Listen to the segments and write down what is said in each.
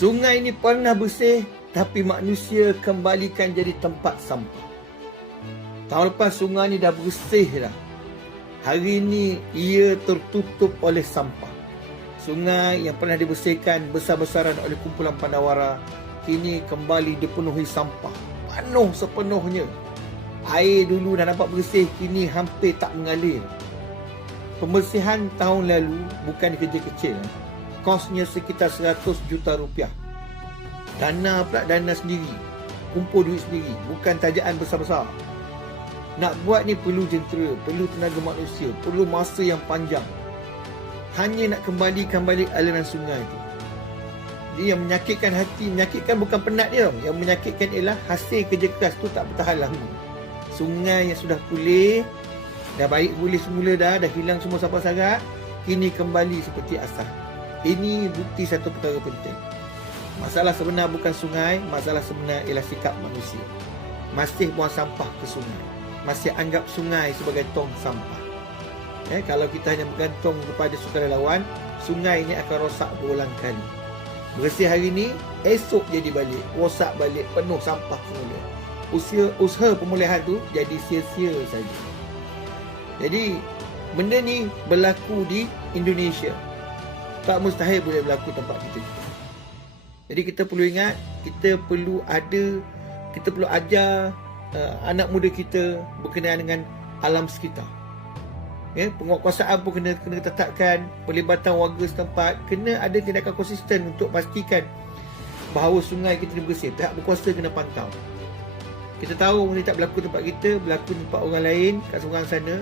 Sungai ini pernah bersih, tapi manusia kembalikan jadi tempat sampah. Tahun lepas sungai ini dah bersih dah. Hari ini ia tertutup oleh sampah. Sungai yang pernah dibersihkan besar-besaran oleh kumpulan Pandawara kini kembali dipenuhi sampah. Penuh sepenuhnya. Air dulu dah nampak bersih, kini hampir tak mengalir. Pembersihan tahun lalu bukan kerja kecil. Kosnya sekitar 100 juta rupiah. Dana pula dana sendiri. Kumpul duit sendiri. Bukan tajaan besar-besar. Nak buat ni perlu jentera, perlu tenaga manusia, perlu masa yang panjang. Hanya nak kembalikan balik aliran sungai tu. Dia yang menyakitkan hati, menyakitkan bukan penat dia. Yang menyakitkan ialah hasil kerja keras tu tak bertahan lama. Sungai yang sudah pulih, dah baik pulih semula dah hilang semua sampah sarat, kini kembali seperti asal. Ini bukti satu perkara penting. Masalah sebenar bukan sungai, masalah sebenar ialah sikap manusia. Masih buang sampah ke sungai. Masih anggap sungai sebagai tong sampah. Kalau kita hanya bergantung kepada sukarelawan, sungai ini akan rosak berulang kali. Bersih hari ini, esok jadi balik, rosak balik, penuh sampah semula. Usaha pemulihan tu jadi sia-sia saja. Jadi, benda ni berlaku di Indonesia. Tak mustahil boleh berlaku tempat kita. Jadi kita perlu ingat, kita perlu ajar anak muda kita berkenaan dengan alam sekitar. Penguatkuasaan pun kena tetapkan, pelibatan warga setempat, kena ada tindakan konsisten untuk pastikan bahawa sungai kita bersih. Pihak berkuasa kena pantau. Kita tahu benda tak berlaku tempat kita, berlaku tempat orang lain kat seberang sana,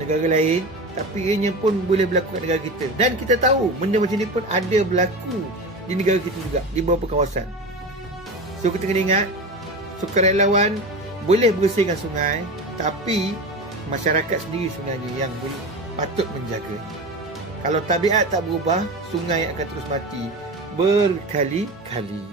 negara lain, tapi ianya pun boleh berlaku kat negara kita. Dan kita tahu benda macam ni pun ada berlaku di negara kita juga, di beberapa kawasan. So kita kena ingat, sukarelawan boleh bersihkan sungai, tapi masyarakat sendiri sebenarnya yang patut menjaga. Kalau tabiat tak berubah, sungai akan terus mati berkali-kali.